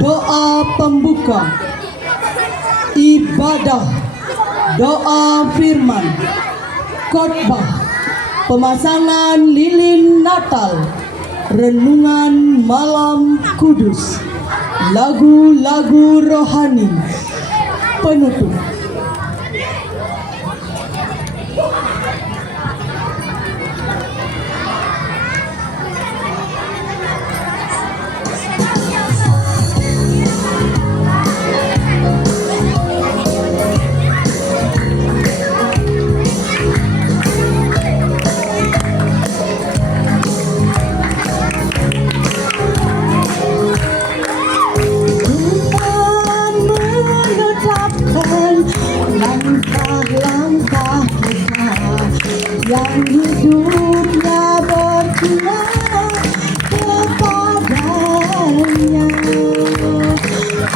doa pembuka, ibadah, doa firman, khotbah, pemasangan lilin Natal, renungan malam kudus, lagu-lagu rohani, penutup. Langkah-langkah kita yang hidupnya berguna kepadanya.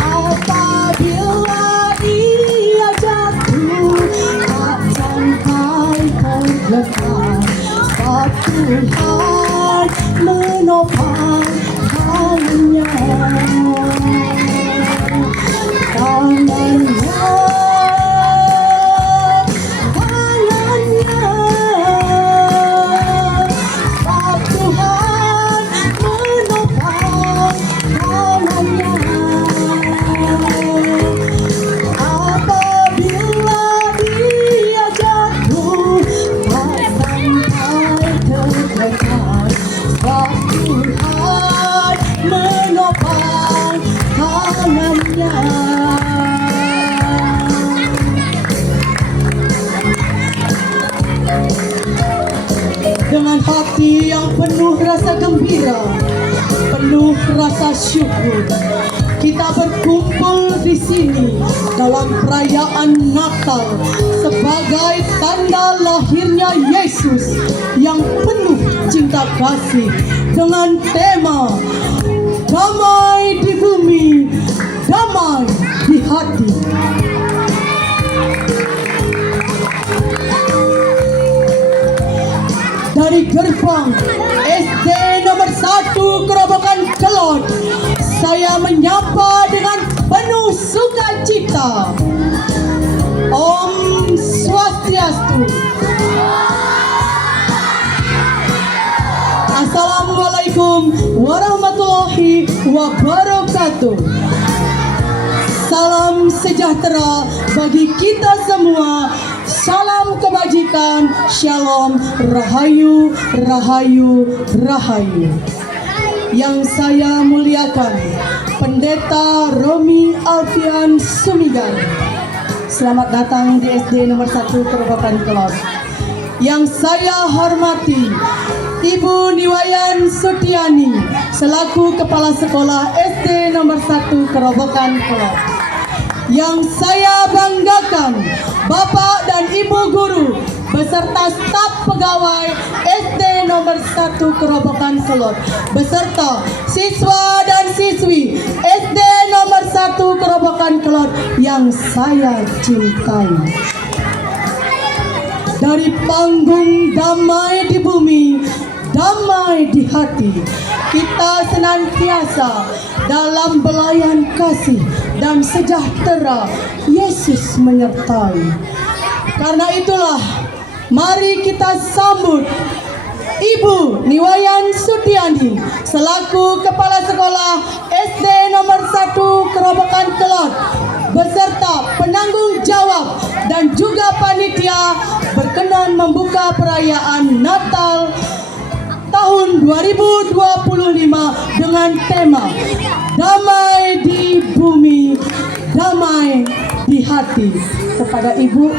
Apabila ia jatuh tak sampai terlepas, sebab Tuhan menopang tangannya. Dengan hati yang penuh rasa gembira, penuh rasa syukur, kita berkumpul di sini dalam perayaan Natal sebagai tanda lahirnya Yesus yang penuh cinta kasih dengan tema damai di bumi, damai di hati. Dari gerbang SD nomor 1 Kerobokan Kelot, saya menyapa dengan penuh sukacita. Om Swastiastu. Assalamualaikum warahmatullahi wabarakatuh. Salam sejahtera bagi kita semua. Salam kebajikan, shalom, rahayu, rahayu, rahayu. Yang saya muliakan, Pendeta Romi Alfian Sumigar. Selamat datang di SD nomor 1 Kerobokan Kelot. Yang saya hormati, Ibu Niwayan Sutiani selaku Kepala Sekolah SD nomor 1 Kerobokan Kelot. Yang saya banggakan, Bapak dan Ibu Guru beserta staf pegawai SD nomor 1 Kerobokan Kelot beserta siswa dan siswi SD nomor 1 Kerobokan Kelot yang saya cintai. Dari panggung damai di bumi, damai di hati, kita senantiasa dalam belayan kasih dan sejahtera Yesus menyertai. Karena itulah, mari kita sambut Ibu Niwayan Sutiani selaku Kepala Sekolah SD nomor 1 Kerobokan Kelot beserta penanggung jawab dan juga panitia berkenan membuka perayaan Natal tahun 2025 dengan tema damai di bumi, damai di hati. Kepada Ibu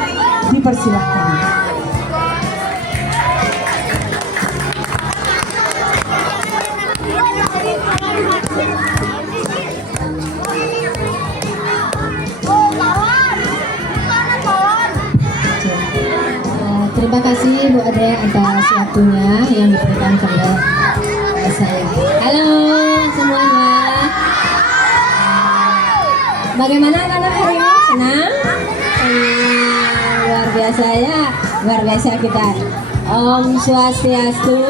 dipersilakan. Terima kasih Bu Ade atas waktunya yang diberikan kepada saya. Halo semuanya. Bagaimana anak-anak hari ini? Senang? Luar biasa ya, luar biasa kita. Om Swastiastu.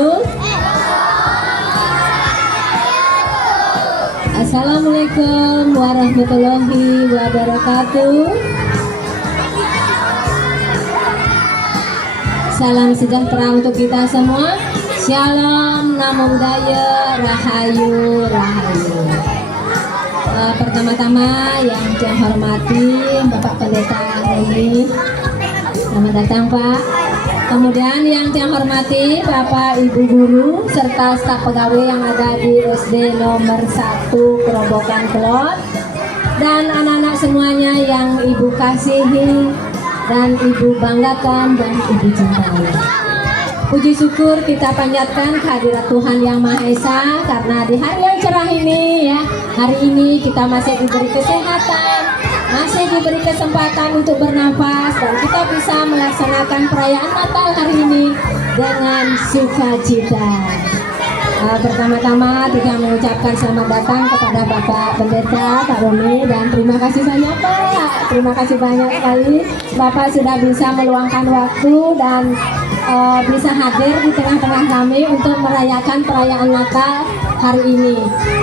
Assalamualaikum warahmatullahi wabarakatuh. Salam sejahtera untuk kita semua. Shalom, namo buddhaya, rahayu, rahayu. Pertama-tama yang saya hormati Bapak Pendeta ini, selamat datang Pak. Kemudian yang saya hormati Bapak Ibu Guru serta staf pegawai yang ada di SD nomor 1 Kerobokan Kelot, dan anak-anak semuanya yang Ibu kasihi dan Ibu banggakan dan Ibu cintai. Puji syukur kita panjatkan kehadirat Tuhan Yang Maha Esa karena di hari yang cerah ini ya, hari ini kita masih diberi kesehatan, masih diberi kesempatan untuk bernafas, dan kita bisa melaksanakan perayaan Natal hari ini dengan sukacita. Pertama-tama kita mengucapkan selamat datang kepada Bapak Pendeta Pak Romi, dan terima kasih banyak Pak, terima kasih banyak sekali Bapak sudah bisa meluangkan waktu dan bisa hadir di tengah-tengah kami untuk merayakan perayaan Natal hari ini.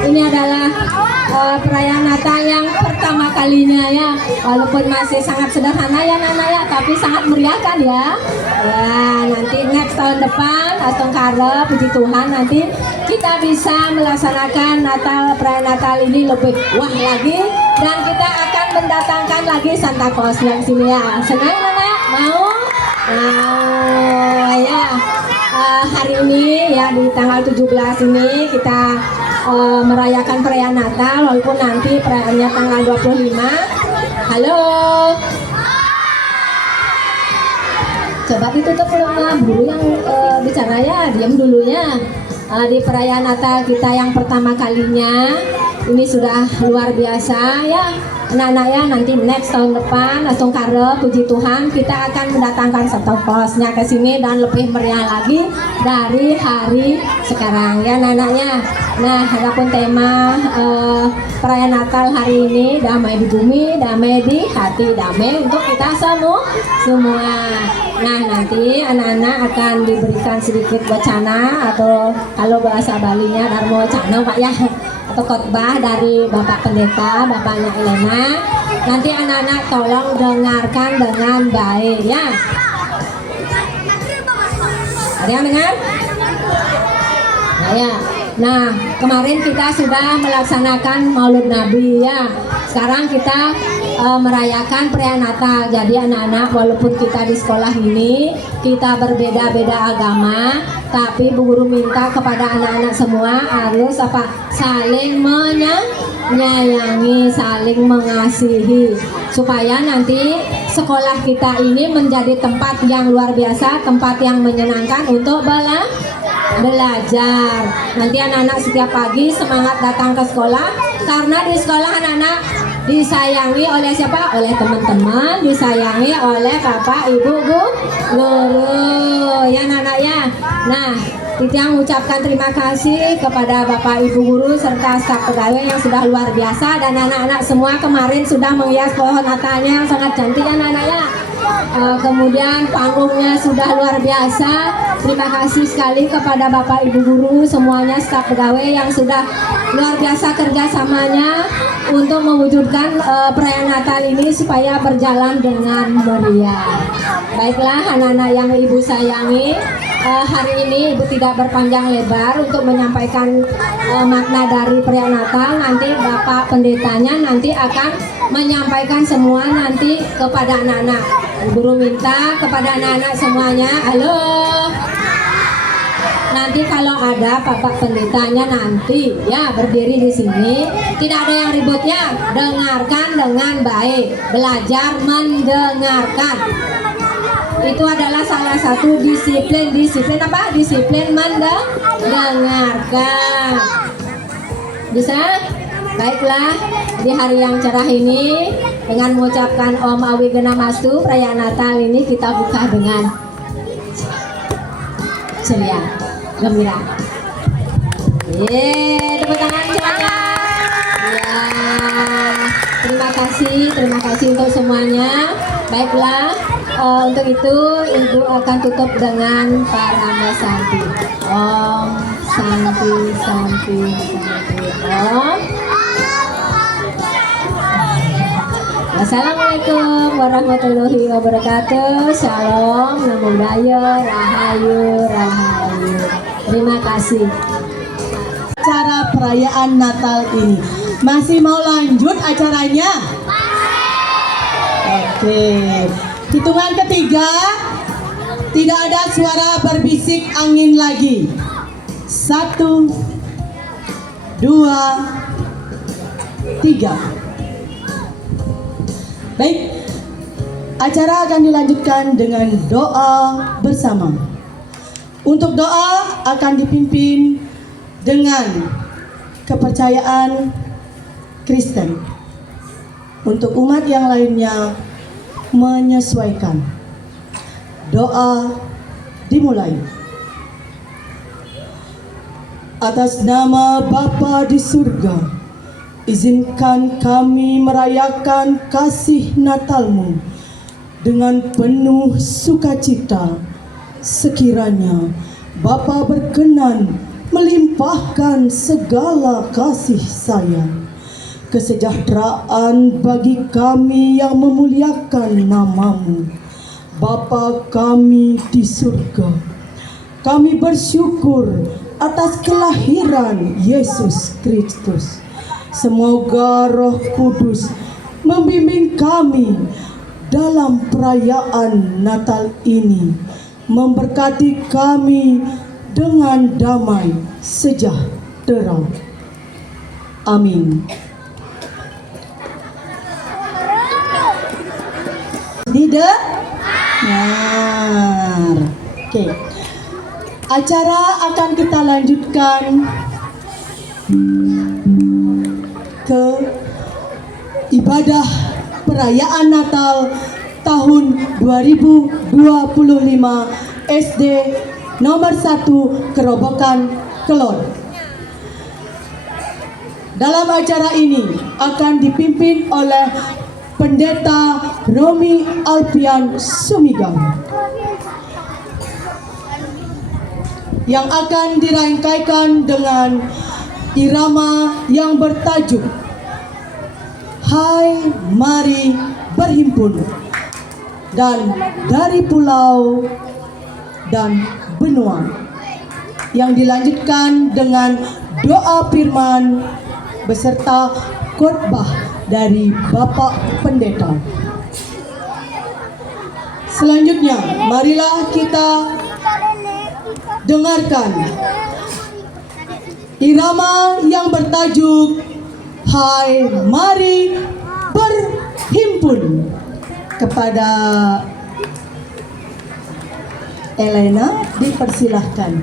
Ini adalah perayaan Natal yang pertama kalinya ya, walaupun masih sangat sederhana ya Nana ya, tapi sangat meriah kan ya. Ya, nanti next tahun depan Astongkara, puji Tuhan, nanti kita bisa melaksanakan perayaan Natal ini lebih wah lagi, dan kita akan mendatangkan lagi Santa Claus yang sini ya. Senang Nana? Mau? Mau ya. Hari ini ya di tanggal 17 ini kita merayakan perayaan Natal, walaupun nanti perayaannya tanggal 25. Halo. Coba ditutup dulu guru yang bicara ya, diam dulu ya. Di perayaan Natal kita yang pertama kalinya ini sudah luar biasa ya anak-anak ya. Nanti next tahun depan Astongkara, puji Tuhan, kita akan mendatangkan Santa Clausnya ke sini dan lebih meriah lagi dari hari sekarang ya anak-anaknya. Nah, adapun tema perayaan Natal hari ini, damai di bumi, damai di hati, damai untuk kita semua. Nah, nanti anak-anak akan diberikan sedikit wacana, atau kalau bahasa Balinya Dharma Wacana Pak ya, atau khotbah dari Bapak Pendeta, Bapaknya Elena. Nanti anak-anak tolong dengarkan dengan baik ya. Ada yang dengar? Nah ya. Nah, kemarin kita sudah melaksanakan Maulid Nabi ya. Sekarang kita merayakan perayaan Natal. Jadi anak-anak, walaupun kita di sekolah ini kita berbeda-beda agama, tapi Bu Guru minta kepada anak-anak semua harus saling menyayangi, saling mengasihi, supaya nanti sekolah kita ini menjadi tempat yang luar biasa, tempat yang menyenangkan untuk belajar. Nanti anak-anak setiap pagi semangat datang ke sekolah, karena di sekolah anak-anak disayangi oleh siapa? Oleh teman-teman, disayangi oleh Bapak Ibu guru ya anak-anak ya. Nah, kita mengucapkan terima kasih kepada Bapak Ibu guru serta staf pegawai yang sudah luar biasa, dan anak-anak semua kemarin sudah menghias pohon Natalnya yang sangat cantik ya anak-anak ya. Kemudian panggungnya sudah luar biasa. Terima kasih sekali kepada Bapak Ibu guru semuanya, staf pegawai yang sudah luar biasa kerjasamanya untuk mewujudkan perayaan Natal ini supaya berjalan dengan meriah. Baiklah anak-anak yang Ibu sayangi, hari ini Ibu tidak berpanjang lebar untuk menyampaikan makna dari perayaan Natal. Nanti Bapak Pendetanya nanti akan menyampaikan semua nanti kepada anak-anak. Guru minta kepada anak-anak semuanya, halo. Nanti kalau ada Bapak Pendetanya nanti ya berdiri di sini, tidak ada yang ribut ya. Dengarkan dengan baik, belajar mendengarkan. Itu adalah salah satu disiplin apa? Disiplin mendengarkan. Bisa? Baiklah, di hari yang cerah ini dengan mengucapkan Om Awigena-mastu, perayaan Natal ini kita buka dengan ceria, gembira. Tepuk tangan semuanya. Ya, terima kasih untuk semuanya. Baiklah, untuk itu Ibu akan tutup dengan Parama Santi. Om Santi Santi Santi Om. Assalamualaikum warahmatullahi wabarakatuh. Shalom, namo buddhaya, rahayu, rahayu. Terima kasih. Acara perayaan Natal ini masih mau lanjut acaranya? Oke, hitungan ketiga, tidak ada suara berbisik angin lagi. 1, 2, 3. Baik, acara akan dilanjutkan dengan doa bersama. Untuk doa akan dipimpin dengan kepercayaan Kristen. Untuk umat yang lainnya menyesuaikan. Doa dimulai. Atas nama Bapa di surga, izinkan kami merayakan kasih Natal-Mu dengan penuh sukacita. Sekiranya Bapa berkenan melimpahkan segala kasih sayang, kesejahteraan bagi kami yang memuliakan nama-Mu. Bapa kami di surga, kami bersyukur atas kelahiran Yesus Kristus. Semoga Roh Kudus membimbing kami dalam perayaan Natal ini, memberkati kami dengan damai sejahtera. Amin. Didengar. Oke. Acara akan kita lanjutkan ke ibadah perayaan Natal tahun 2025 SD nomor 1 Kerobokan Kelon. Dalam acara ini akan dipimpin oleh Pendeta Romi Alfian Sumigang, yang akan dirangkaikan dengan irama yang bertajuk Hai Mari Berhimpun, dan dari pulau dan benua, yang dilanjutkan dengan doa firman beserta khotbah dari Bapak Pendeta. Selanjutnya, marilah kita dengarkan irama yang bertajuk Hai Mari Berhimpun. Kepada Elena dipersilahkan.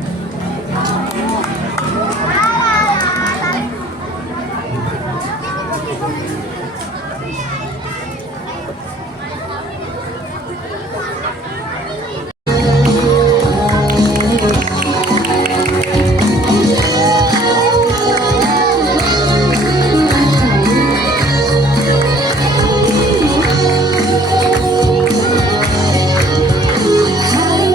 Hari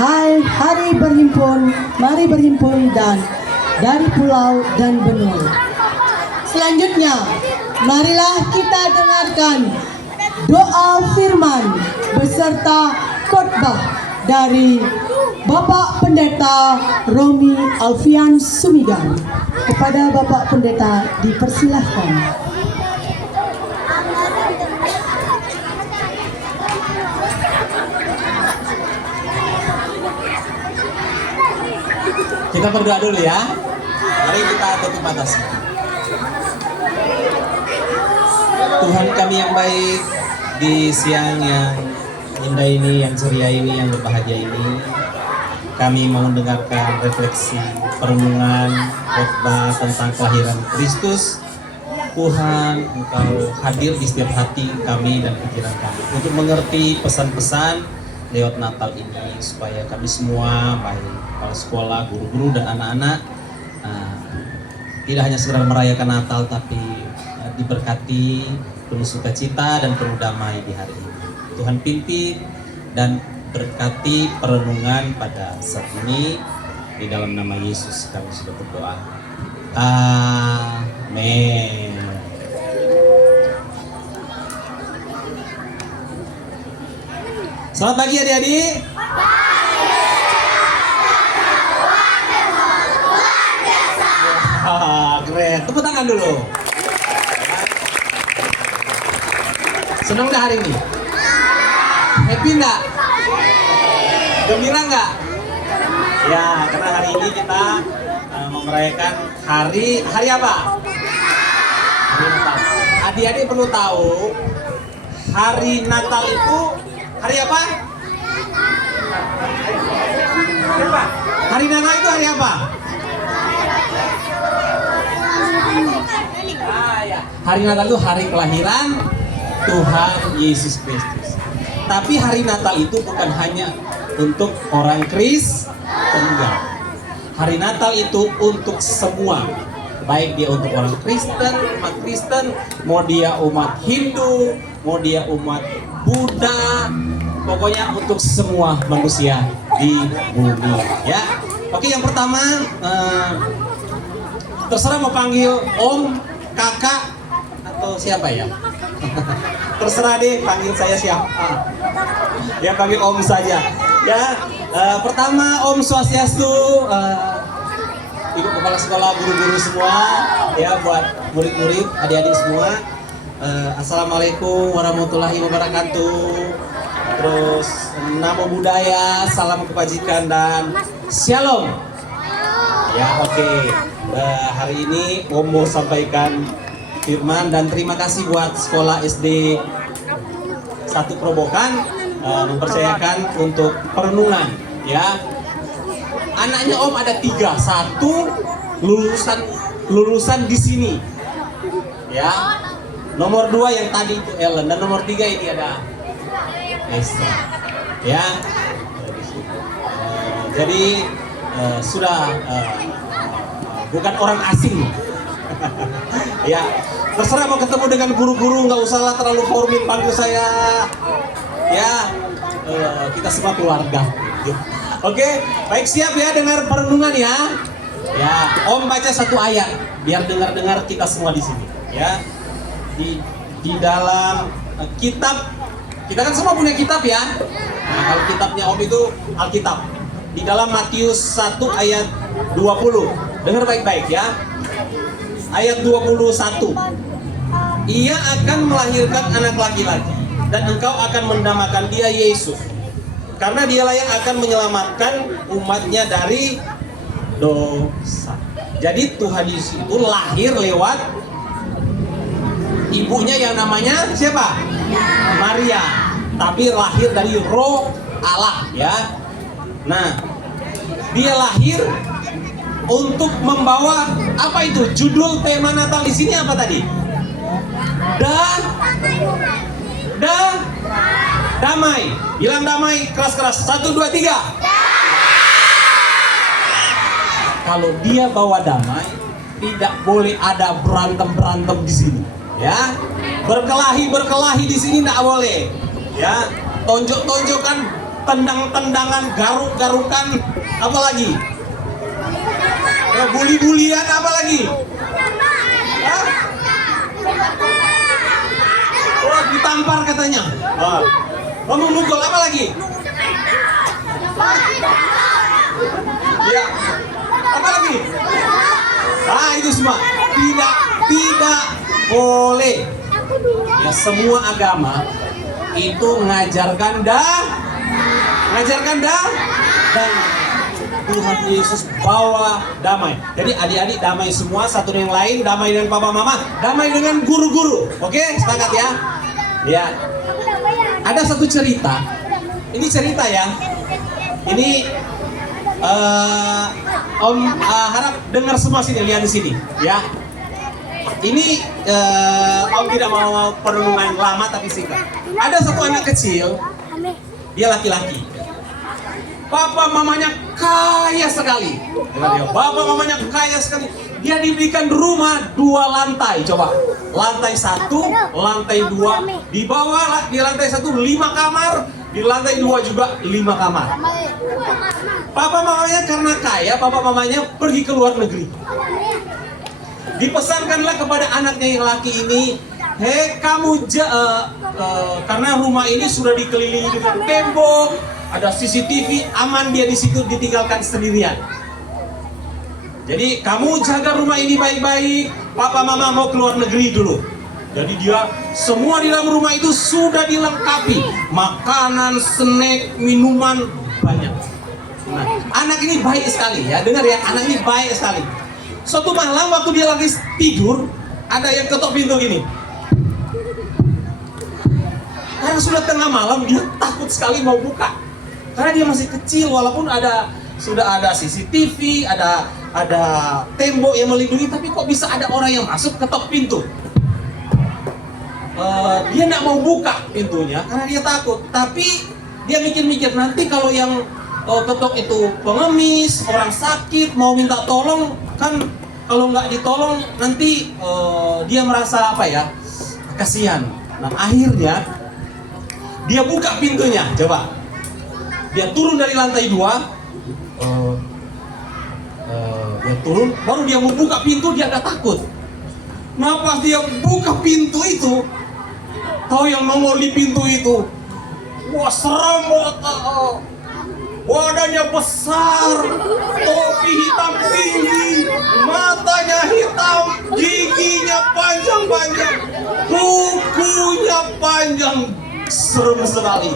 Hai, hari berhimpun, mari berhimpun dan dari pulau dan benua. Selanjutnya, marilah kita dengarkan doa firman beserta khotbah dari Bapak Pendeta Romi Alfian Sumigan. Kepada Bapak Pendeta dipersilahkan. Kita berdoa dulu ya. Mari kita tutup mata. Tuhan kami yang baik, di siang yang indah ini, yang ceria ini, yang berbahagia ini, kami mau mendengarkan refleksi perenungan khotbah tentang kelahiran Kristus. Tuhan, Engkau hadir di setiap hati kami dan pikiran kami untuk mengerti pesan-pesan lewat Natal ini, supaya kami semua, baik kepala sekolah, guru-guru dan anak-anak, tidak hanya sekedar merayakan Natal, tapi diberkati, penuh sukacita dan penuh damai di hari ini. Tuhan pimpin dan berkati perenungan pada saat ini, di dalam nama Yesus kami sudah berdoa. Amin. Selamat pagi adik-adik. Ya, tepuk tangan dulu. Senang nggak hari ini? Happy nggak? Gembira nggak? Ya, karena hari ini kita mau merayakan hari apa? Hari Natal. Adik-adik perlu tahu, hari Natal itu hari apa? Hari Natal itu hari apa? Hari Natal itu hari kelahiran Tuhan Yesus Kristus. Tapi hari Natal itu bukan hanya untuk orang Kristen. Hari Natal itu untuk semua. Baik dia untuk orang Kristen, umat Kristen, mau dia umat Hindu, mau dia umat Buddha, pokoknya untuk semua manusia di bumi. Ya, oke, yang pertama terserah mau panggil Om, Kakak, atau siapa ya? Terserah deh, panggil saya siapa. Ya, panggil Om saja. Ya, pertama Om Swastiastu, Ibu Kepala Sekolah, guru-guru semua, ya, buat murid-murid, adik-adik semua. Assalamualaikum warahmatullahi wabarakatuh. Terus namo buddhaya, salam kebajikan dan shalom. Ya, oke. Hari ini Om mau sampaikan firman dan terima kasih buat sekolah SD 1 Probokan mempercayakan untuk perenungan, ya. Anaknya Om ada 3, 1 lulusan di sini, ya. Nomor 2 yang tadi itu Ellen, dan nomor 3 ini ada Esther, ya. Jadi sudah bukan orang asing. Ya, terserah mau ketemu dengan guru-guru, nggak usahlah terlalu formal panggil saya. Ya, kita semua keluarga. Oke, baik, siap ya dengar perenungan ya. Ya, Om baca 1 ayat biar dengar-dengar kita semua di sini. Ya, di dalam kitab, kita kan semua punya kitab ya. Nah, kalau kitabnya Om itu Alkitab. Di dalam Matius 1 ayat 20. Dengar baik-baik ya. Ayat 21. Ia akan melahirkan anak laki-laki dan engkau akan menamakan dia Yesus. Karena dialah yang akan menyelamatkan umatnya dari dosa. Jadi Tuhan Yesus itu lahir lewat ibunya yang namanya siapa? Maria. Tapi lahir dari Roh Allah, ya. Nah, dia lahir untuk membawa apa itu? Judul tema Natal di sini apa tadi? Damai. Bilang damai keras-keras. 1, 2, 3. Kalau dia bawa damai, tidak boleh ada berantem di sini, ya. Berkelahi di sini tidak boleh, ya. Tonjok-tonjokan, tendang-tendangan, garuk-garukan, apa lagi? Bully-bulian, apa lagi? Hah? Oh, ditampar katanya. Memukul, apa lagi? Ya, apa lagi? Ah, itu semua tidak boleh. Ya, semua agama itu mengajarkan dan Tuhan Yesus bawa damai. Jadi adik-adik damai semua satu dengan yang lain, damai dengan papa mama, damai dengan guru-guru. Oke, sepakat ya? Ya. Ada satu cerita. Ini cerita ya. Ini Om harap dengar semua sini, lihat di sini, ya. Ini Om tidak mau perenungan lama tapi singkat. Ada satu anak kecil, dia laki-laki. Papa mamanya kaya sekali. Bapak mamanya kaya sekali. Dia diberikan rumah 2 lantai. Coba, lantai 1, lantai 2. Di bawah, di lantai 1 5 kamar, di lantai 2 juga 5 kamar. Papa mamanya karena kaya, papa mamanya pergi ke luar negeri. Dipesankanlah kepada anaknya yang laki ini, hei kamu, karena rumah ini sudah dikelilingi dengan tembok, ada CCTV, aman dia di situ ditinggalkan sendirian. Jadi kamu jaga rumah ini baik-baik, papa mama mau keluar negeri dulu. Jadi dia semua di dalam rumah itu sudah dilengkapi, makanan, snack, minuman banyak. Nah, anak ini baik sekali ya, dengar ya, anak ini baik sekali. Suatu malam waktu dia lagi tidur, ada yang ketok pintu gini. Karena sudah tengah malam, dia takut sekali mau buka. Karena dia masih kecil, walaupun sudah ada CCTV, ada tembok yang melindungi, tapi kok bisa ada orang yang masuk ketok pintu? Dia nggak mau buka pintunya karena dia takut. Tapi dia mikir-mikir, nanti kalau yang ketok itu pengemis, orang sakit, mau minta tolong, kan kalau nggak ditolong nanti dia merasa apa ya, kasihan. Nah akhirnya dia buka pintunya, coba. Dia turun dari lantai 2, dia turun, baru dia mau buka pintu, dia agak takut. Nah pas dia buka pintu itu, tahu yang nongol di pintu itu, wah serem banget. Badannya besar, topi hitam tinggi, matanya hitam, giginya panjang-panjang, kukunya panjang, serem sekali.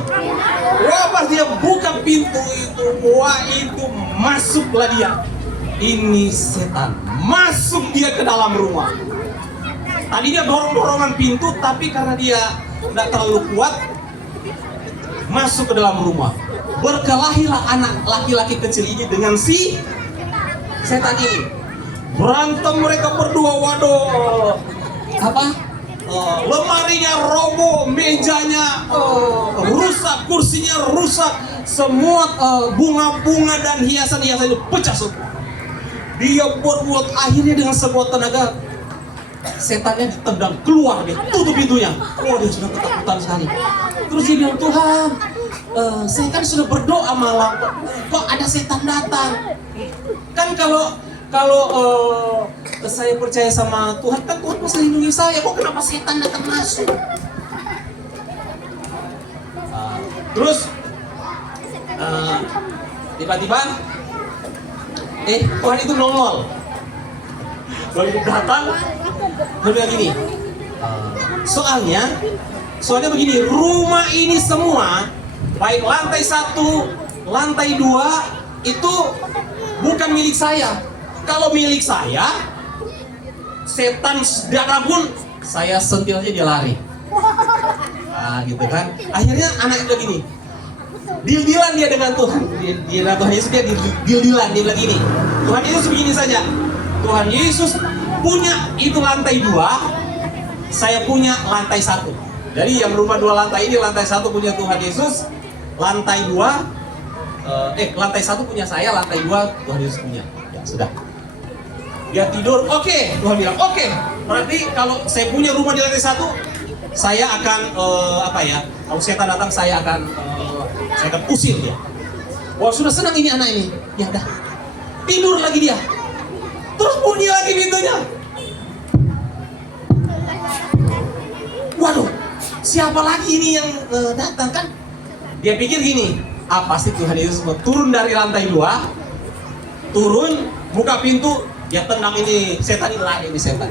Wah pas dia buka pintu itu, wah itu masuklah dia. Ini setan, masuk dia ke dalam rumah. Tadi dia dorong-dorongan pintu, tapi karena dia tidak terlalu kuat, masuk ke dalam rumah. Berkelahilah anak laki-laki kecil ini dengan si setan ini. Berantem mereka berdua, waduh. Lemarinya roboh, mejanya rusak, kursinya rusak, semua bunga-bunga dan hiasan-hiasan itu pecah semua. Dia buat akhirnya dengan sebuah tenaga, setannya ditendang keluar, dia tutup pintunya. Oh dia sudah ketakutan sekali. Terus dia bilang, Tuhan, saya kan sudah berdoa malam, kok ada setan datang? Kan kalau saya percaya sama Tuhan, kan Tuhan pasti lindungi saya, kok kenapa setan datang masuk? Terus tiba-tiba Tuhan itu nongol. Lalu datang, dia bilang gini, soalnya begini, rumah ini semua, baik lantai 1, lantai 2, itu bukan milik saya. Kalau milik saya, setan darah pun saya sentil aja dia lari. Nah gitu kan. Akhirnya anak itu gini, deal-dealan dia dengan Tuhan. Dia dengan Tuhan Yesus, dia deal-dealan. Dia bilang gini, Tuhan Yesus begini saja, Tuhan Yesus punya itu lantai 2, saya punya lantai 1. Jadi yang rumah 2 lantai ini, lantai 1 punya Tuhan Yesus, lantai 2 lantai 1 punya saya, lantai 2 Tuhan Yesus punya. Ya sudah. Dia tidur, oke. Tuhan bilang, oke. Berarti kalau saya punya rumah di lantai 1, saya akan kalau setan datang saya akan usir dia. Wah sudah senang ini anak ini. Ya udah. Tidur lagi dia. Terus bunyi lagi pintunya. Waduh, siapa lagi ini yang datang kan? Dia pikir gini, pasti Tuhan Yesus mau turun dari lantai 2, turun, buka pintu, dia tendang ini setan ini lagi, ini setan.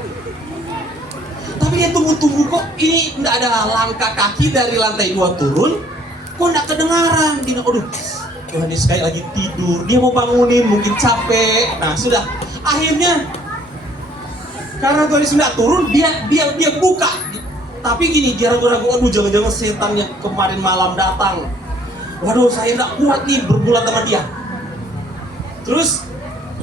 Tapi dia tunggu-tunggu kok ini tidak ada langkah kaki dari lantai 2 turun, kok tidak kedengaran. Dia, aduh, Tuhan Yesus kayak lagi tidur, dia mau bangunin, mungkin capek. Nah sudah, akhirnya karena Tuhan Yesus tidak turun, dia buka. Tapi gini, dia ragu-ragu, aduh jangan-jangan setan yang kemarin malam datang. Waduh, saya tidak kuat nih berbulat sama dia. Terus,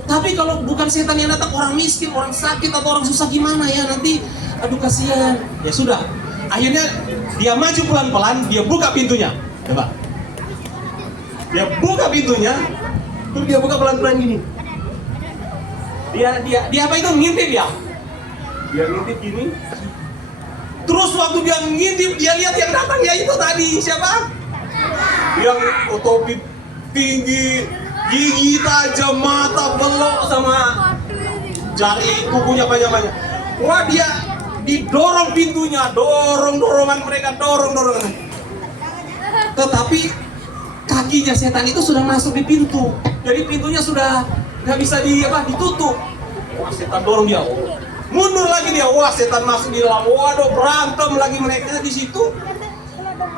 tapi kalau bukan setan yang datang, orang miskin, orang sakit, atau orang susah gimana ya, nanti aduh kasihan. Ya sudah, akhirnya dia maju pelan-pelan, dia buka pintunya. Coba. Dia buka pintunya, terus dia buka pelan-pelan gini. Dia apa itu, ngintip ya? Dia ngintip gini. Terus waktu dia ngintip, dia lihat yang datang ya itu tadi, siapa? Yang topi tinggi, gigi tajam, mata belok sama jari kukunya banyak-banyak. Wah dia didorong pintunya, dorong-dorongan mereka, dorong-dorongan. Tetapi kakinya setan itu sudah masuk di pintu, jadi pintunya sudah nggak bisa ditutup. Wah setan dorong dia, Mundur lagi dia, wah setan masuk di dalam. Waduh, berantem lagi mereka di situ.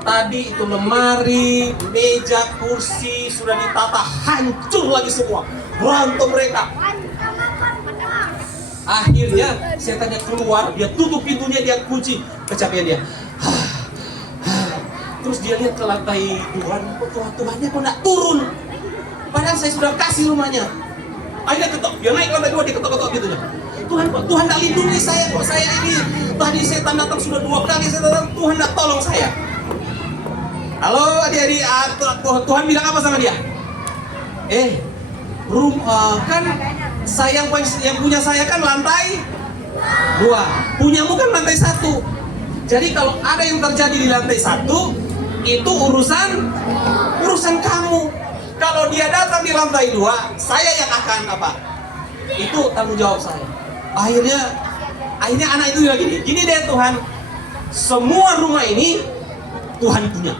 Tadi itu lemari, meja, kursi sudah ditata hancur lagi semua. Berantem mereka. Akhirnya setannya keluar, dia tutup pintunya, dia kunci. Kecapean dia. Terus dia lihat ke lantai Tuhannya kok nggak turun. Padahal saya sudah kasih rumahnya. Akhirnya ketok, dia naik lantai 2, dia ketok-ketok pintunya. Tuhan nggak lindungi saya kok, saya ini tadi setan datang sudah 2 kali, saya datang, Tuhan nggak tolong saya. Halo adik-adik, Tuhan bilang apa sama dia? Kan saya yang punya saya kan lantai 2, punyamu kan lantai 1. Jadi kalau ada yang terjadi di lantai 1, itu urusan kamu. Kalau dia datang di lantai 2, saya yang akan apa? Itu tanggung jawab saya. Akhirnya anak itu bilang gini deh Tuhan, semua rumah ini Tuhan punya.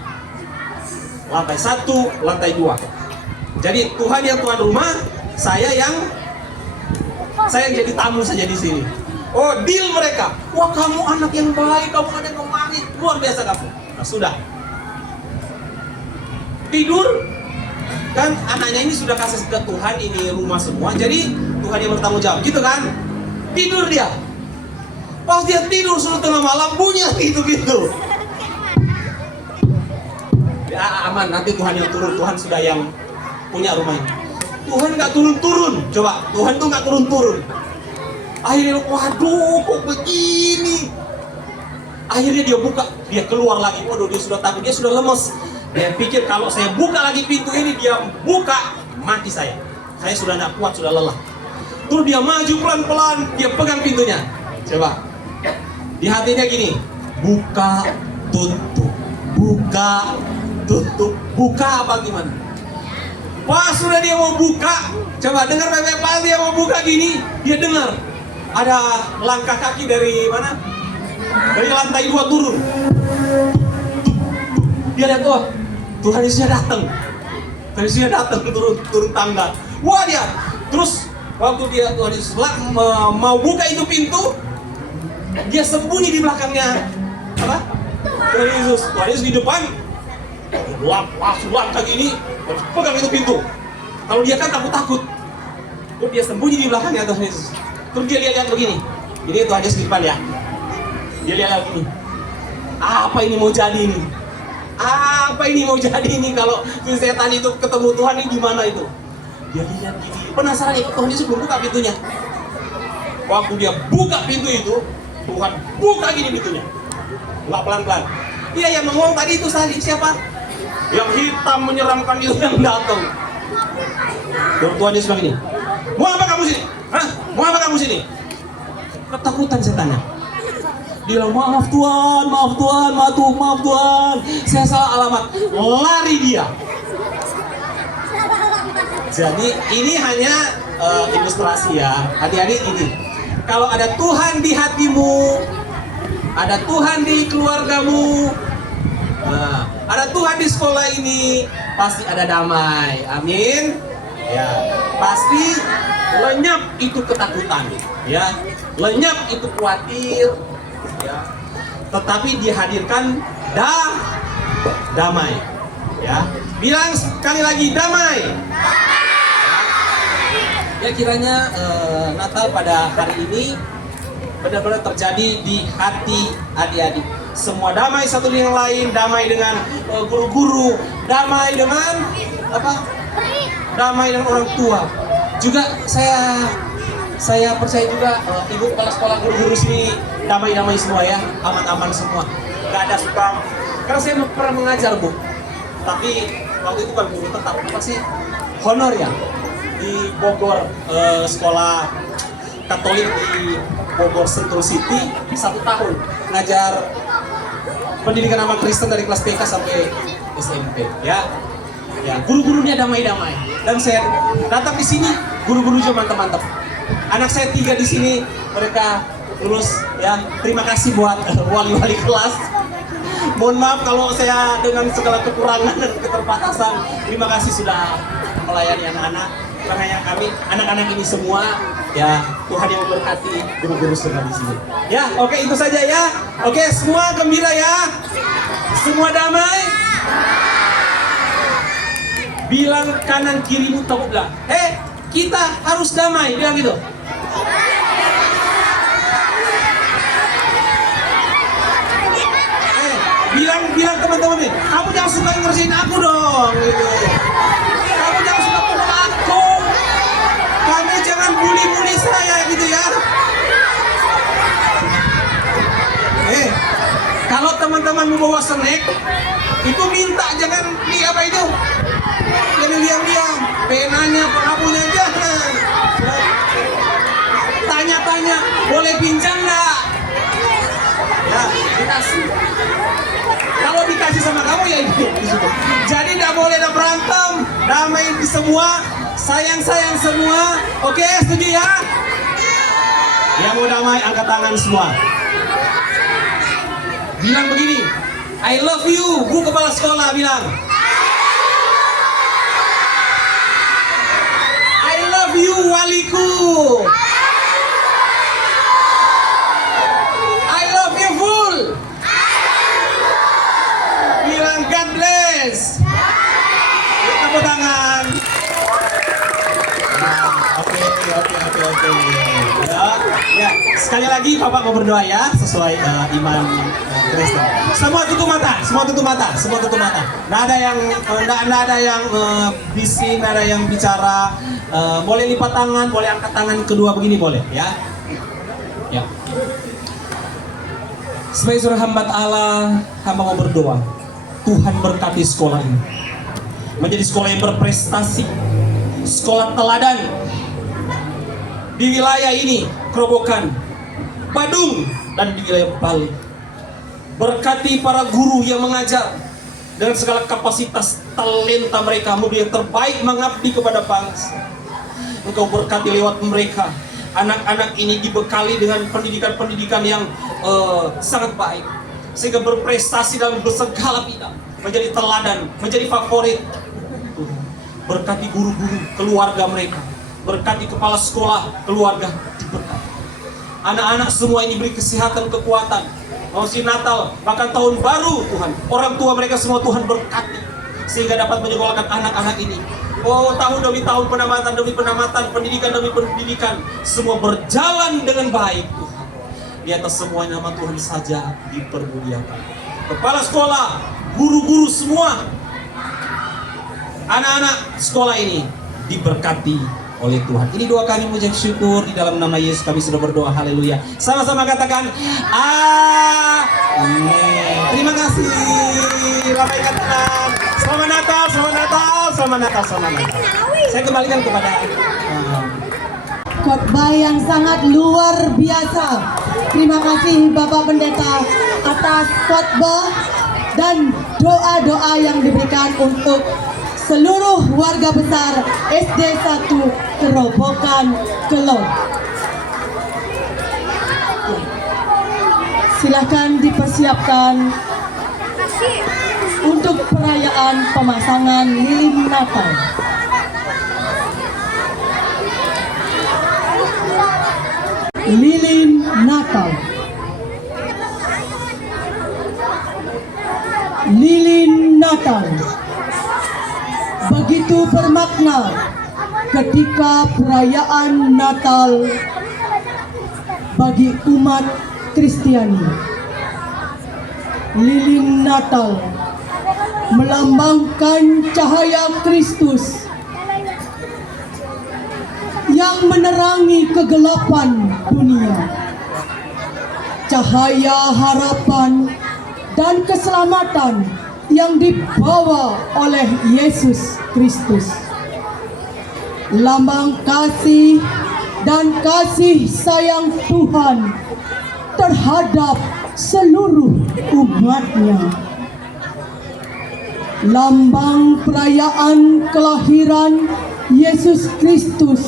Lantai 1, lantai 2. Jadi Tuhan yang tuan rumah, saya yang jadi tamu saja di sini. Oh, deal mereka. Wah, kamu anak yang baik, kamu anak yang pemanis, luar biasa kamu. Nah, sudah. Tidur, kan anaknya ini sudah kasih ke Tuhan, ini rumah semua, jadi Tuhan yang bertanggung jawab, gitu kan? Tidur dia. Pas dia tidur suruh tengah malam bunyi gitu. Ya aman, nanti Tuhan yang turun, Tuhan sudah yang punya rumah ini. Tuhan nggak turun-turun, coba Tuhan tuh nggak turun-turun. Akhirnya waduh kok begini. Akhirnya dia buka, dia keluar lagi. Waduh dia sudah takut, dia sudah lemes. Dia pikir kalau saya buka lagi pintu ini, dia buka mati saya. Saya sudah nggak kuat, sudah lelah. Terus dia maju pelan-pelan, dia pegang pintunya. Coba di hatinya gini, buka tutup, buka tutup, buka apa gimana? Pas sudah dia mau buka, coba dengar baik-baik, pas dia mau buka gini, dia dengar ada langkah kaki dari mana? Dari lantai 2 turun. Dia lihat, oh Tuhan Yesusnya datang. Tuhan Yesusnya datang turun tangga. Wah dia, terus waktu dia Tuhan Yesus mau buka itu pintu, dia sembunyi di belakangnya apa? Tuhan Yesus di depan. Langkah gini, pegang itu pintu. Kalau dia kan takut. Terus dia sembunyi di belakangnya Tuhan Yesus. Terus dia lihat begini. Ini Tuhan Yesus di depan ya. Dia lihat begini. Apa ini mau jadi ini? Apa ini mau jadi ini kalau setan itu ketemu Tuhan ini gimana itu? Dia lihat gini. Penasaran ya, Tuhan Yesus belum buka pintunya. Waktu dia buka pintu itu, Tuhan buka gini pintunya. Buka pelan-pelan. Iya yang ngomong tadi itu siapa? Yang hitam menyeramkan itu yang datang. Tuhan Yesus bilang ini, mau apa kamu sini? Hah? Mau apa kamu sini? Ketakutan setannya. Dia bilang, maaf Tuhan, saya salah alamat. Lari dia. Jadi ini hanya ilustrasi ya, adik-adik ini. Kalau ada Tuhan di hatimu, ada Tuhan di keluargamu, ada Tuhan di sekolah ini, pasti ada damai. Amin. Ya, pasti lenyap itu ketakutan, ya, lenyap itu khawatir, ya. Tetapi dihadirkan damai, ya. Bilang sekali lagi damai. Ya kiranya Natal pada hari ini benar-benar terjadi di hati adik-adik. Semua damai satu dengan lain, damai dengan guru-guru, damai dengan apa? Damai dengan orang tua. Juga saya percaya juga ibu kepala sekolah, guru-guru sini damai-damai semua ya, aman-aman semua. Gak ada suka. Karena saya pernah mengajar Bu, tapi waktu itu kan guru tetap pasti honor ya di Bogor, sekolah Katolik di Bogor Sentul City 1 tahun ngajar pendidikan agama Kristen dari kelas TK sampai SMP ya. Ya, guru-gurunya damai-damai. Dan saya datang di sini, guru-guru juga mantap-mantap. Anak saya 3 di sini, mereka lulus ya. Terima kasih buat wali-wali kelas. Mohon maaf kalau saya dengan segala kekurangan dan keterbatasan. Terima kasih sudah melayani anak-anak. Karena yang kami, anak-anak ini semua Ya, Tuhan yang memberkati guru-guru semua di sini. Ya, oke itu saja ya. Oke, semua gembira ya. Semua damai. Bilang kanan kirimu takutlah. Kita harus damai, bilang gitu. Bilang teman-teman nih, kamu jangan suka ngerjain aku dong. Gitu. Kamu jangan suka pukul aku. Kamu jangan bully-bully saya gitu ya. Kalau teman-teman mau bawa snack, itu minta jangan di apa itu. Jangan diam-diam. Penanya, pengapunya jangan. Tanya-tanya, boleh pinjam nggak? Ya, dikasih. Kalau dikasih sama kamu ya itu. Jadi tidak boleh ada berantem, damai di semua, sayang-sayang semua. Oke, setuju ya? Yang mau damai angkat tangan semua. Bilang begini, I love you, Bu Kepala Sekolah bilang. I love you, waliku. I love you full. Bilang God bless. Tepuk tangan. Oke. Ya, sekali lagi Bapak mau berdoa ya sesuai iman Kristen. Semua tutup mata. Nggak ada yang bising, nggak ada yang bicara. Boleh lipat tangan, boleh angkat tangan kedua begini boleh ya. Ya. Sebagai seorang hamba Allah, hamba mau berdoa. Tuhan berkati sekolah ini menjadi sekolah yang berprestasi, sekolah teladan di wilayah ini, Kerobokan, Badung, dan di wilayah Bali. Berkati para guru yang mengajar dengan segala kapasitas talenta mereka, murid yang terbaik mengabdi kepada bangsa. Engkau berkati lewat mereka, anak-anak ini dibekali dengan pendidikan-pendidikan yang sangat baik, sehingga berprestasi dalam segala bidang, menjadi teladan, menjadi favorit. Berkati guru-guru, keluarga mereka, berkati kepala sekolah, keluarga diberkati. Anak-anak semua ini beri kesehatan, kekuatan, musim Natal, bahkan tahun baru Tuhan. Orang tua mereka semua Tuhan berkati, sehingga dapat menyekolahkan anak-anak ini. Oh, tahun demi tahun, penamatan demi penamatan, pendidikan demi pendidikan, semua berjalan dengan baik Tuhan. Di atas semua nama Tuhan saja dipermuliakan. Kepala sekolah, guru-guru semua, anak-anak sekolah ini diberkati oleh Tuhan. Ini doa kami mengucap syukur di dalam nama Yesus kami sudah berdoa. Haleluya. Sama-sama katakan amin. Terima kasih. Lambaikan tangan. Selamat Natal, selamat Natal, selamat Natal, selamat Natal. Saya kembalikan kepada Khotbah yang sangat luar biasa. Terima kasih Bapak Pendeta atas khotbah dan doa-doa yang diberikan untuk seluruh warga besar SD 1 Kerobokan Kelon. Silakan dipersiapkan untuk perayaan pemasangan lilin Natal. Lilin Natal. Lilin Natal begitu bermakna ketika perayaan Natal bagi umat Kristiani. Lilin Natal melambangkan cahaya Kristus yang menerangi kegelapan dunia. Cahaya harapan dan keselamatan yang dibawa oleh Yesus Kristus. Lambang kasih dan kasih sayang Tuhan terhadap seluruh umatnya. Lambang perayaan kelahiran Yesus Kristus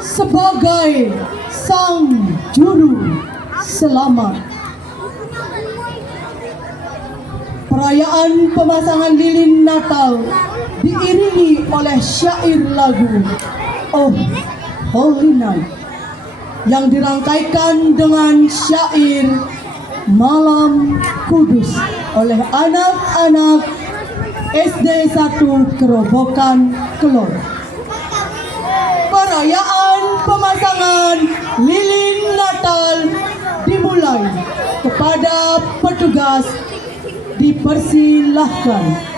sebagai Sang Juru Selamat. Perayaan pemasangan lilin Natal diiringi oleh syair lagu Oh Holy Night. yang dirangkaikan dengan syair Malam Kudus oleh anak-anak SD 1 Kerobokan Kelor. Perayaan pemasangan lilin Natal dimulai. Kepada petugas dipersilahkan.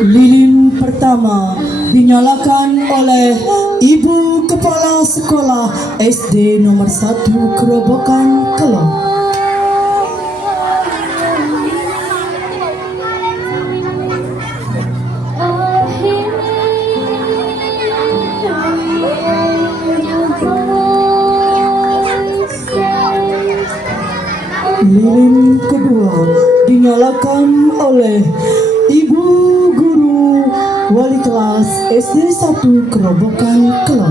Lilin pertama dinyalakan oleh Ibu Kepala Sekolah SD nomor 1 Kerobokan Kelor. Lilin kedua dinyalakan oleh Ibu Guru Wali Kelas SD 1 Kerobokan Kelor.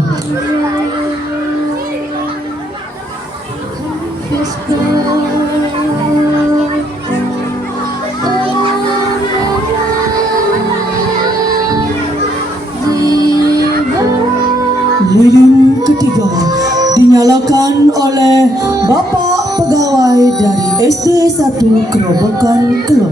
Lilin ketiga dinyalakan oleh Bapak Pegawai dari SD 1 Kerobokan Kelor.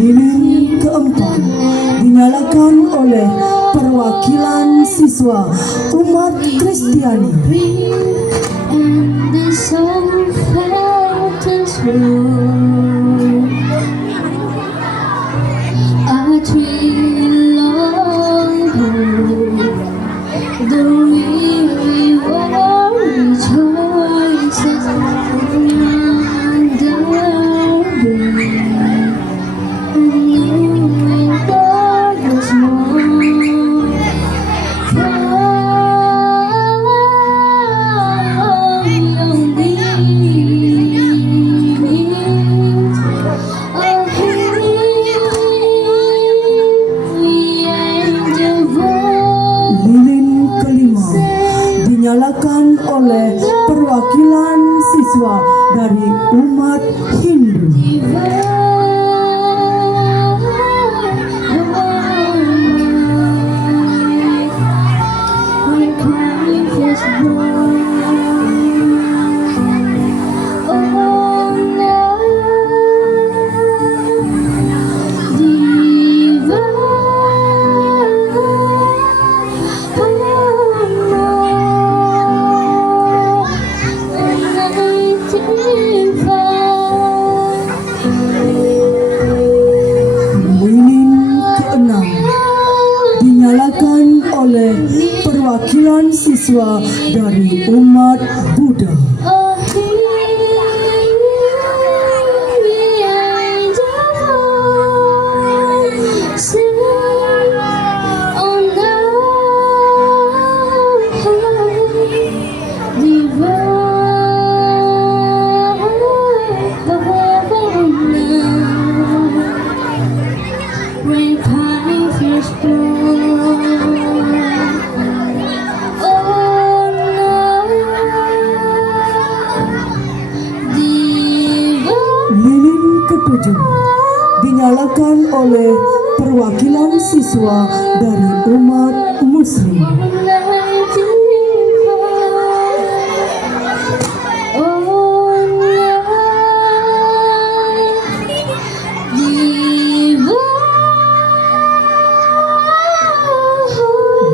Lilin keempat dinyalakan oleh perwakilan siswa umat Kristiani. Dinyalakan oleh perwakilan siswa dari umat Hindu. Oleh perwakilan siswa dari umat Buddha. mahasiswa dari umat muslim.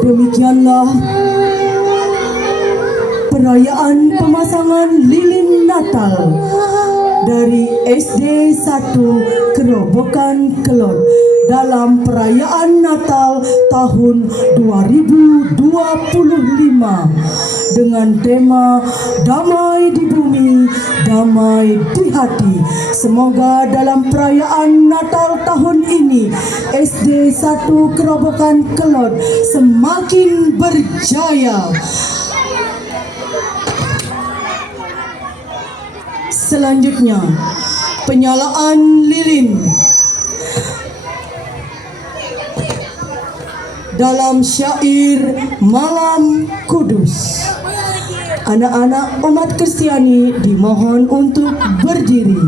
Demikianlah perayaan pemasangan lilin Natal dari SD 1 Kerobokan Kelot dalam perayaan Natal tahun 2025 dengan tema Damai di Bumi, Damai di Hati. Semoga dalam perayaan Natal tahun ini SD 1 Kerobokan Kelot semakin berjaya. Selanjutnya, penyalaan lilin dalam syair Malam Kudus. Anak-anak umat Kristiani dimohon untuk berdiri.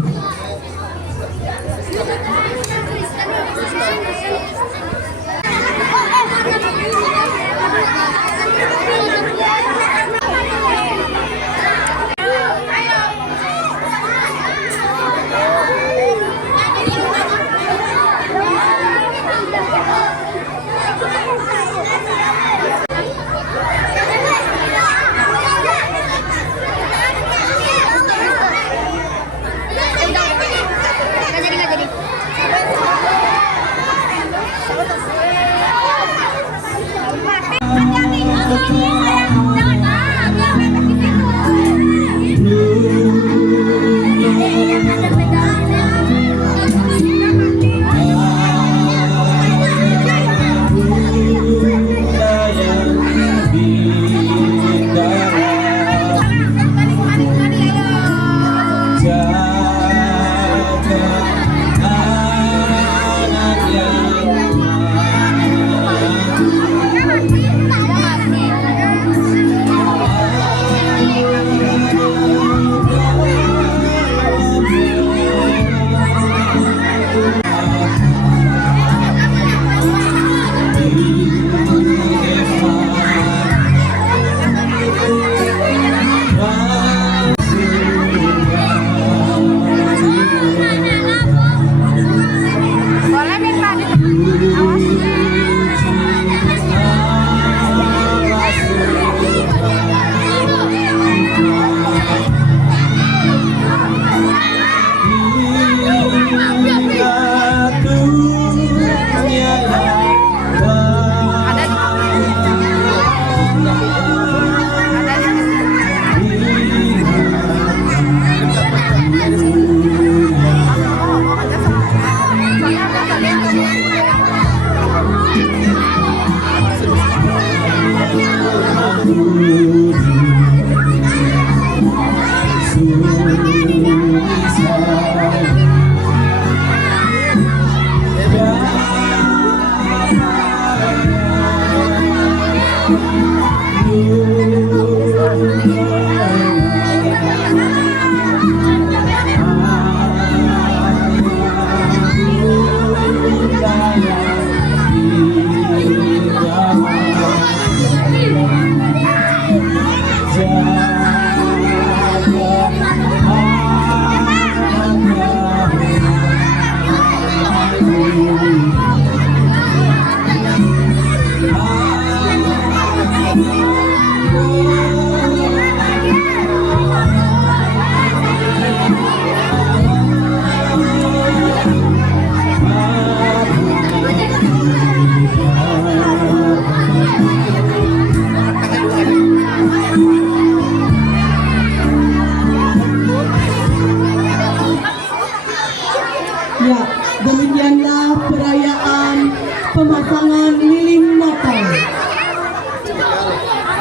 Ya, demikianlah perayaan pemasangan lilin Natal.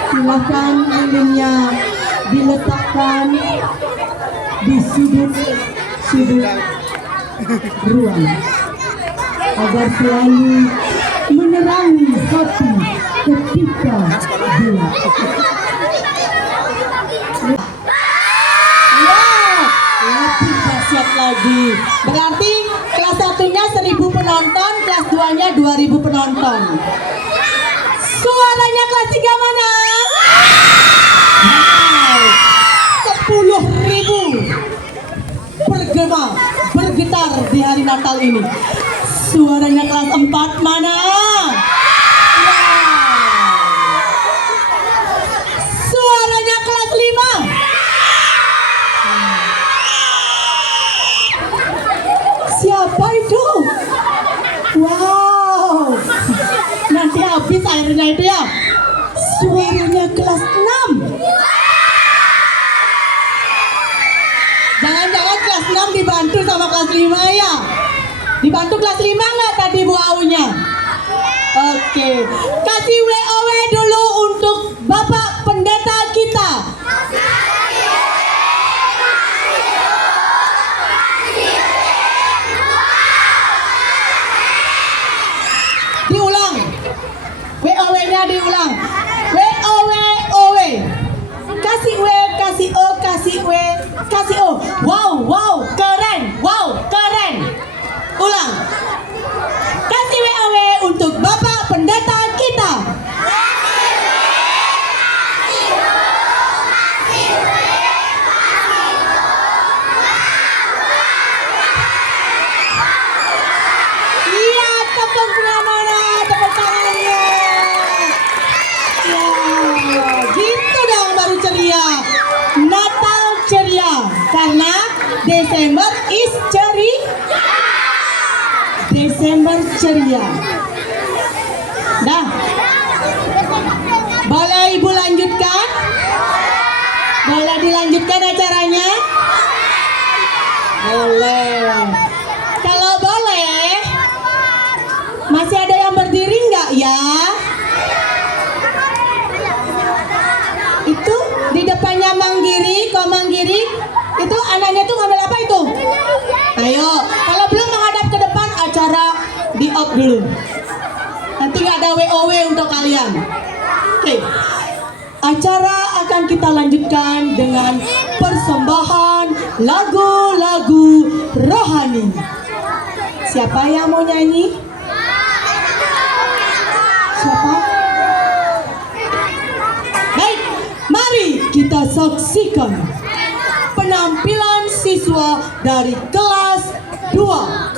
Silakan lilinnya diletakkan di sudut-sudut ruang agar selalu menerangi hati ketika gelap. Lebih dahsyat lagi. Berarti kelas 1-nya 1000 penonton, kelas 2-nya 2.000 penonton. Suaranya kelas 3 mana? Wow, 10.000 bergema, bergetar di hari Natal ini. Suaranya kelas 4 mana? Suaranya kelas 5. Siapa itu? Wow, nanti habis airnya itu ya. Suaranya kelas 6. Jangan-jangan kelas 6 dibantu sama kelas 5 ya? Dibantu kelas 5 nggak tadi Bu Aunya? Oke, kasih WOW dulu untuk Bapak Pendeta kita. Diulang, WOW-nya diulang. WOW. Kasih W, kasih O, kasih W, kasih O. Wow, wow, keren, wow, keren. Ulang. Kasih WOW untuk Bapak Pendeta kita. Iya, tepuk tangannya, tepuk tangannya. Ya, gitu dong baru ceria. Natal ceria karena Desember is ceria. Desember ceria. Dah. Boleh Ibu lanjutkan? Boleh dilanjutkan acaranya? Boleh. Kalau boleh, masih ada yang berdiri nggak ya? Itu di depannya Manggiri, kok Manggiri? Itu anaknya tuh ngambil apa itu? Ayo, kalau belum menghadap ke depan, acara di off dulu. Nanti nggak ada WOW untuk kalian. Oke, acara akan kita lanjutkan dengan persembahan lagu-lagu rohani. Siapa yang mau nyanyi? Siapa? Baik, mari kita saksikan penampilan siswa dari kelas 2.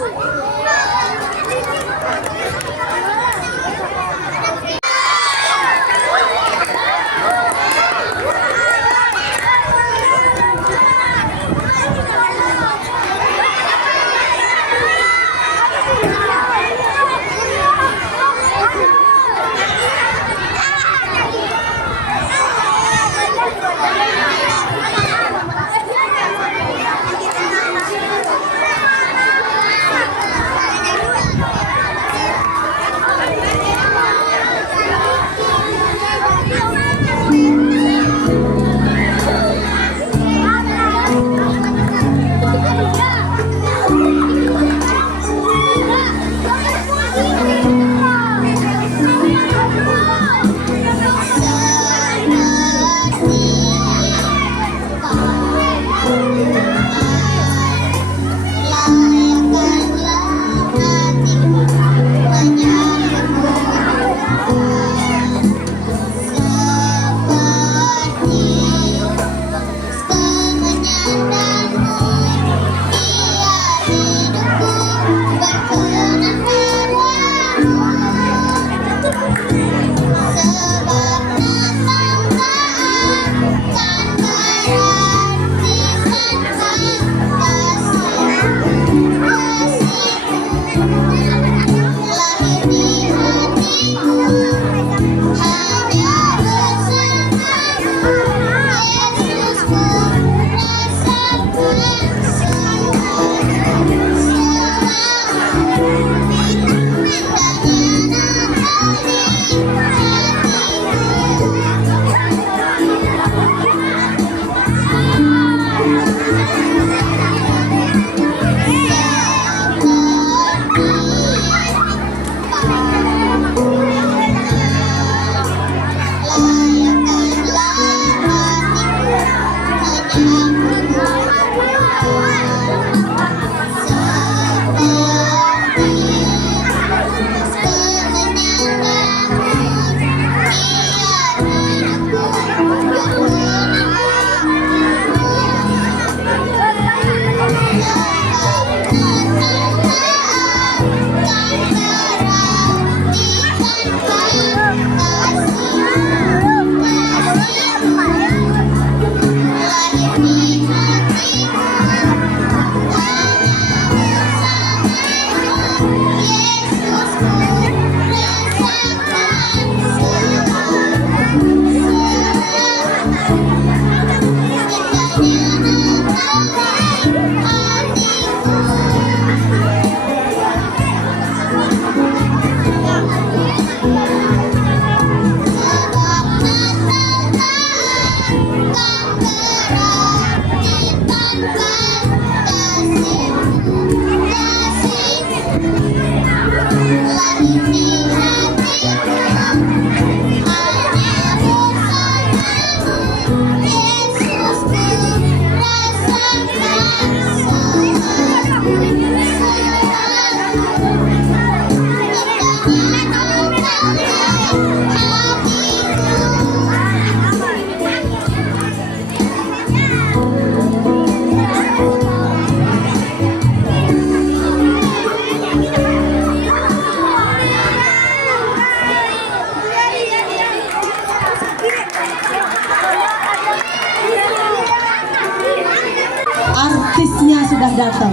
datang.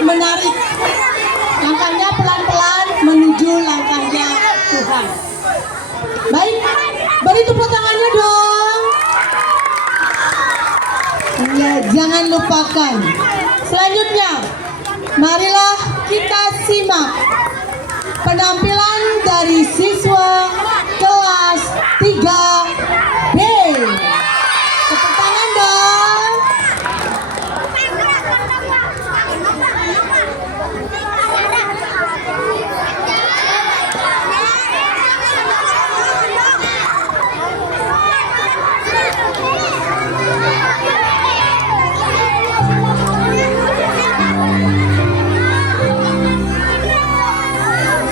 Menarik, langkahnya pelan-pelan menuju langkahnya Tuhan. Baik, beri tepuk tangannya dong. Ya, jangan lupakan. Selanjutnya, marilah kita simak penampilan dari siswa kelas 3B. Tepuk tangan dong.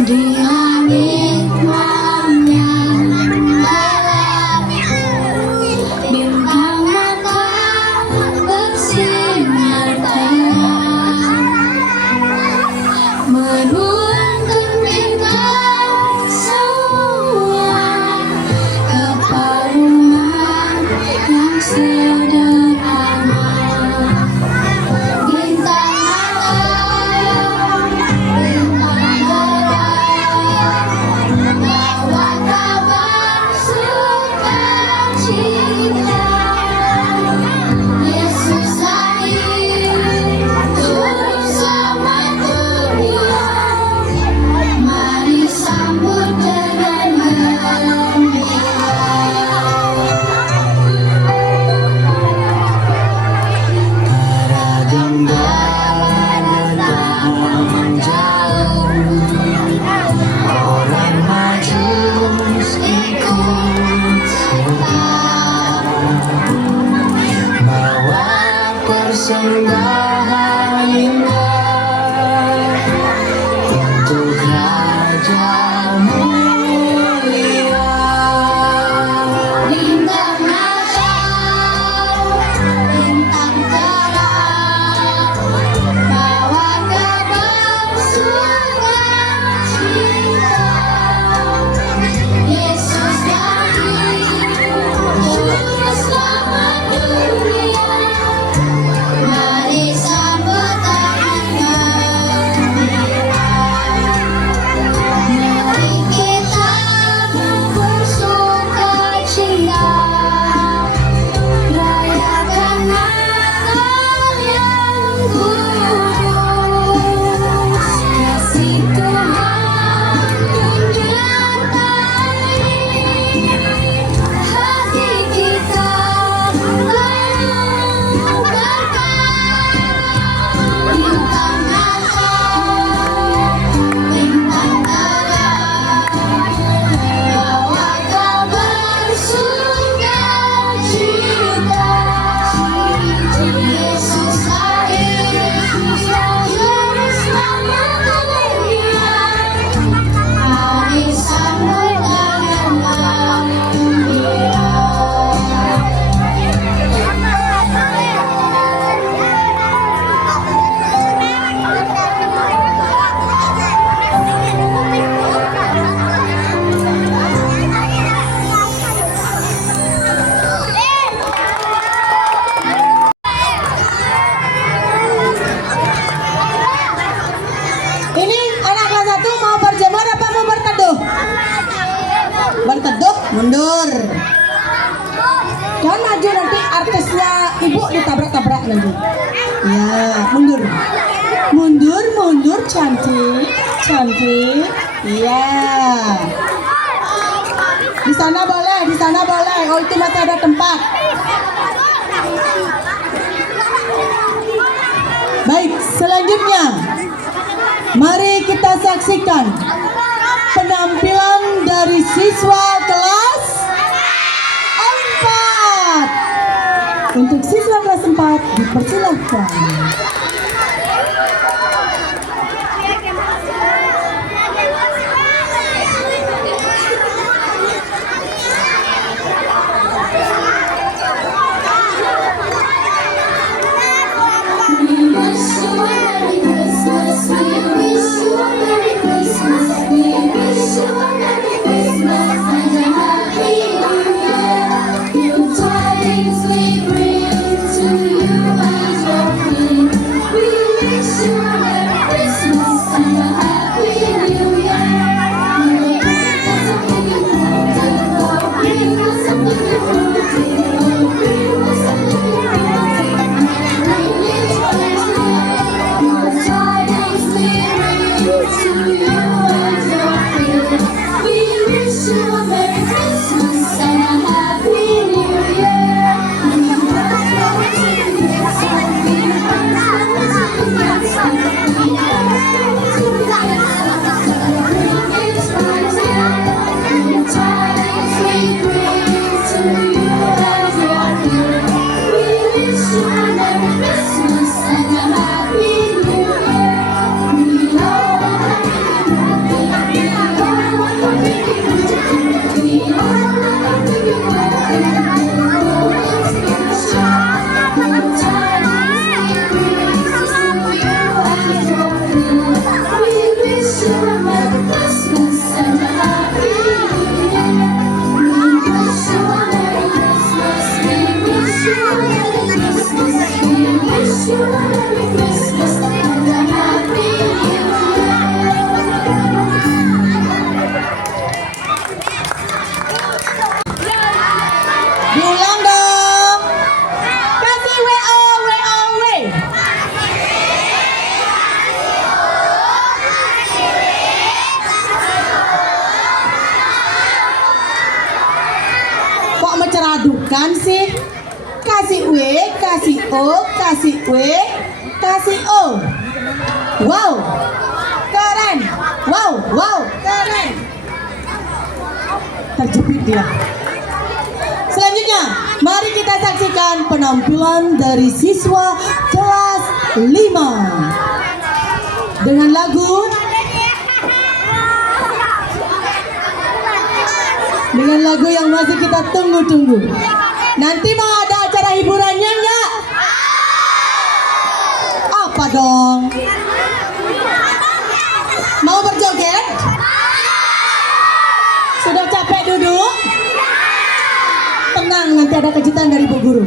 Di langit malamnya Mundur. Jangan maju nanti artisnya ibu ditabrak-tabrak nanti. Ya, mundur. Mundur, mundur, cantik, cantik. Iya. Di sana boleh, di sana boleh. Oh, itu masih ada tempat. Baik, selanjutnya mari kita saksikan penampilan dari siswa kelas 4. Untuk siswa kelas 4 dipersilahkan. Diulang dong. Kasih WO, WO, W. Kok menceradukan sih? Kasih W, kasih O, kasih W, kasih O. Wow, keren. Wow, wow, keren. Terjepit dia. Selanjutnya, mari kita saksikan penampilan dari siswa kelas 5 dengan lagu yang masih kita tunggu-tunggu. Nanti mau ada acara hiburannya enggak? Apa dong? Mau berjoget? Sudah capek duduk? Tenang, nanti ada kejutan dari Bu Guru.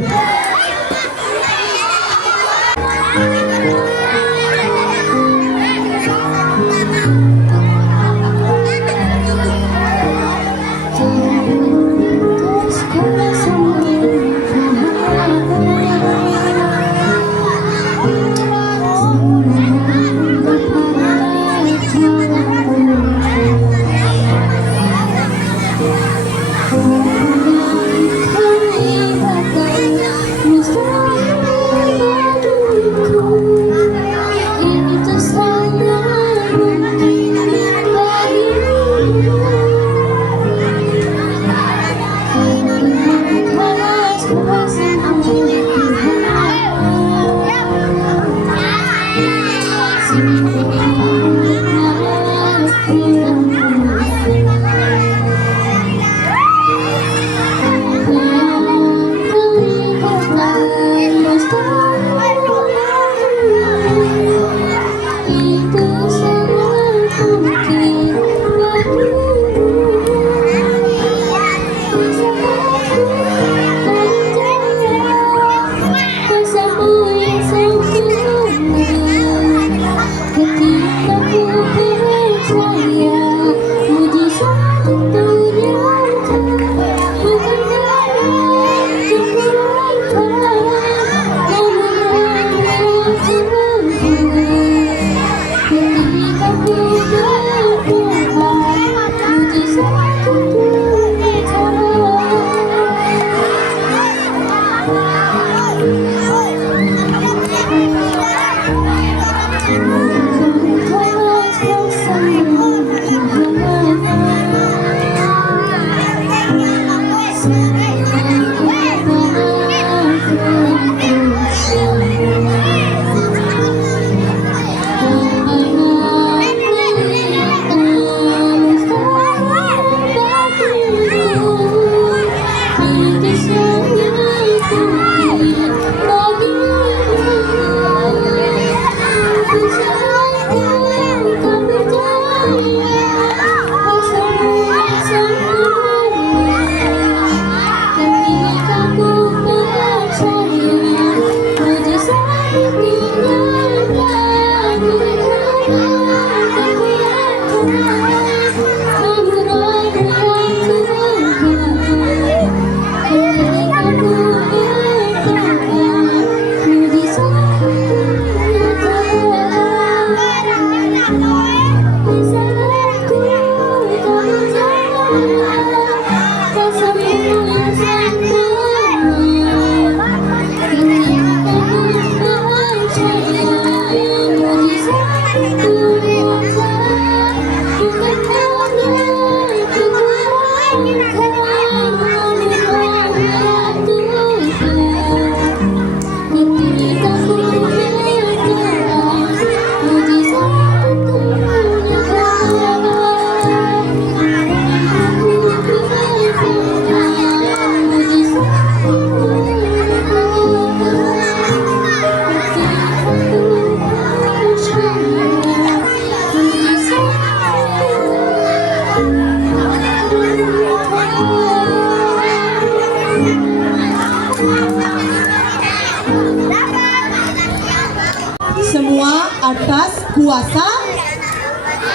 Semua atas kuasa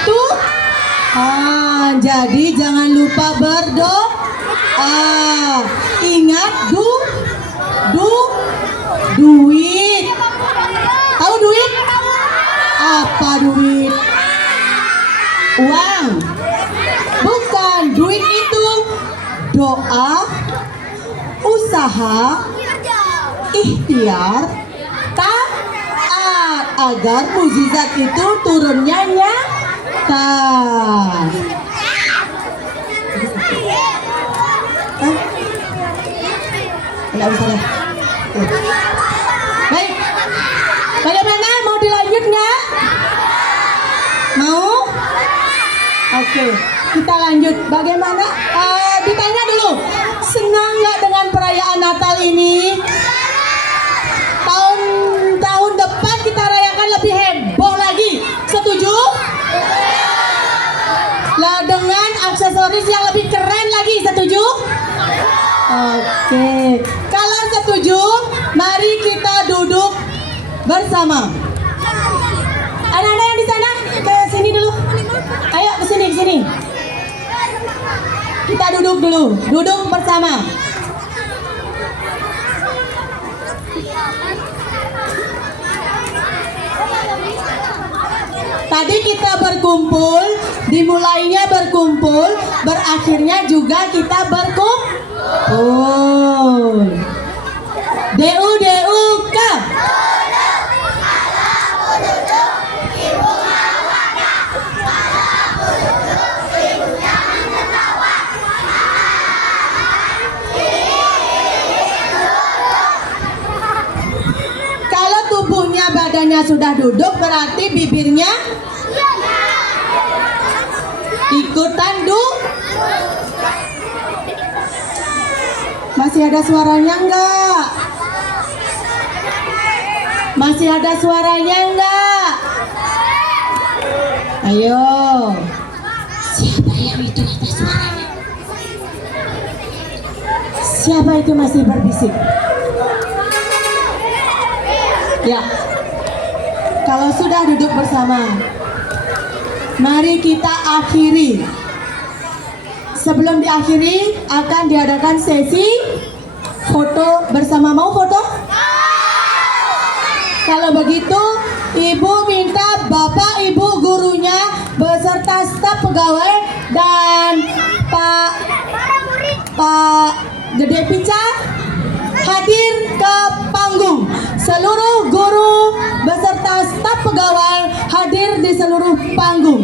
Tuhan. Jadi jangan lupa berdoa. Ingat duit. Tahu duit? Apa duit? Uang. Bukan, duit itu doa, usaha, ikhtiar, taat agar mukjizat itu turunnya nyata. Enggak usah deh. Baik. Bagaimana? Mau dilanjut nggak? Mau? Oke, kita lanjut. Bagaimana? Ditanya dulu. Senang nggak dengan perayaan Natal ini? Tahun depan kita rayakan lebih heboh lagi. Setuju? Lah dengan aksesoris yang lebih keren lagi. Setuju? Oke. Kalau setuju, mari kita duduk bersama. Anak-anak yang di sana ke sini dulu. Ayo ke sini. Kita duduk dulu. Duduk bersama. Tadi kita berkumpul, dimulainya berkumpul, berakhirnya juga kita berkumpul. DUK. Kalau tubuhnya badannya sudah duduk berarti bibirnya ikutan Masih ada suaranya enggak? Masih ada suaranya enggak? Ayo. Siapa yang itu ada suaranya? Siapa itu masih berbisik? Ya. Kalau sudah duduk bersama, mari kita akhiri. Sebelum diakhiri akan diadakan sesi foto bersama. Mau foto? Kalau begitu, Ibu minta Bapak Ibu gurunya beserta staf pegawai dan Pak Gede Pica hadir ke panggung. Seluruh guru beserta staf pegawai hadir di seluruh panggung.